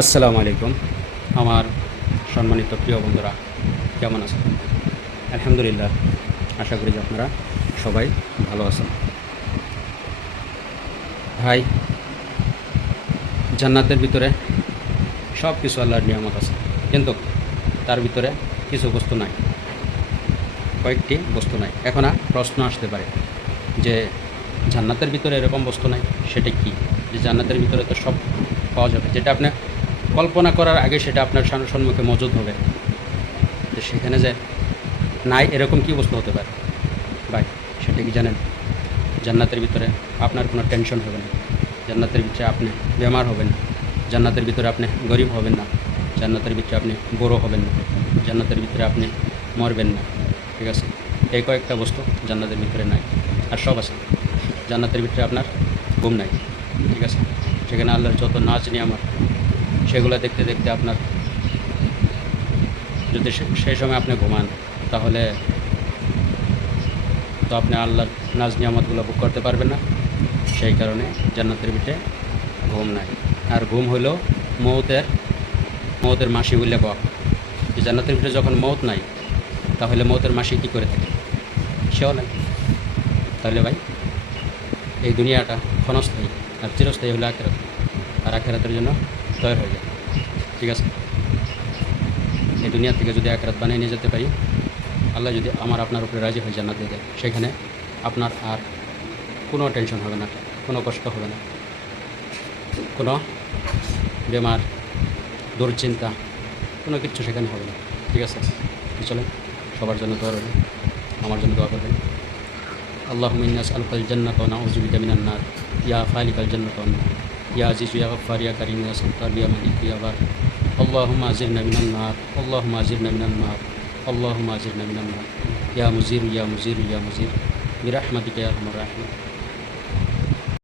আসসালামু আলাইকুম। আমার সম্মানিত প্রিয় বন্ধুরা, কেমন আছেন? আলহামদুলিল্লাহ, আশা করি যে আপনারা সবাই ভালো আছেন। ভাই, জান্নাতের ভিতরে সব কিছু আল্লাহর নিয়ামত আছে, কিন্তু তার ভিতরে কিছু বস্তু নাই, কয়েকটি বস্তু নাই। এখন প্রশ্ন আসতে পারে যে জান্নাতের ভিতরে এরকম বস্তু নাই, সেটা কি? যে জান্নাতের ভিতরে তো সব পাওয়া যাবে, যেটা আপনি কল্পনা করার আগে সেটা আপনার সম্মুখে মজুদ হবে, যে সেখানে যে নাই এরকম কি বস্তু হতে পারে? ভাই, সেটা কি জানেন? জান্নাতের ভিতরে আপনার কোনো টেনশন হবে না, জান্নাতের ভিতরে আপনি বেমার হবেন না, জান্নাতের ভিতরে আপনি গরিব হবেন না, জান্নাতের ভিতরে আপনি বড় হবেন না, জান্নাতের ভিতরে আপনি মরবেন না। ঠিক আছে? এই কয়েকটা বস্তু জান্নাতের ভিতরে নাই, আর সব আছে। জান্নাতের ভিতরে আপনার ঘুম নাই। ঠিক আছে? সেখানে আল্লাহর যত নাচ নিয়ামত, সেগুলো দেখতে দেখতে আপনার যদি সেই সময় আপনি ঘুমান, তাহলে তো আপনি আল্লাহর নাজ নিয়ামতগুলো ভোগ করতে পারবেন না। সেই কারণে জান্নাতের ভিতরে ঘুম নাই। আর ঘুম হলো মৌতের মাসি বললে কওয়া। যে জান্নাতের ভিতরে যখন মৌত নাই, তাহলে মৌতের মাসি কী করে থাকে? সেও নাই। তাহলে ভাই, এই দুনিয়াটা ক্ষণস্থায়ী, আর চিরস্থায়ী হলো আখেরাত। আর আখেরাতের জন্য তৈরি হয়ে যায়। ঠিক আছে? এই দুনিয়া থেকে যদি আখেরাত বানিয়ে নিয়ে যেতে পারি, আল্লাহ যদি আপনার উপরে রাজি হয়ে জান্নাত দিয়ে দেয়, সেখানে আপনার আর কোনো টেনশন হবে না, কোনো কষ্ট হবে না, কোনো বেমার, দুশ্চিন্তা, কোনো কিচ্ছু সেখানে হবে না। ঠিক আছে? চলেন, সবার জন্য দোয়া রইল, আমার জন্য দোয়া করবেন। আল্লাহুম্মা ইন্নী আসআলুকাল জান্নাতা ওয়া নাউযু বিকা মিনান নার, ইয়া খালিকাল জান্নাতি ওয়ান নার, ইয়া আজিজু ইয়া গফফার ইয়া কারীম ইয়া সাত্তার ইয়া মালিক ইয়া বার। আল্লাহুম্মা আজিরনা মিনান নার, আল্লাহুম্মা আজিরনা মিনান নার, আল্লাহুম্মা আজিরনা মিনান নার, ইয়া মুজির ইয়া মুজির ইয়া মুজির, বিরহমাতিকা ইয়া আরহামার রাহিমিন।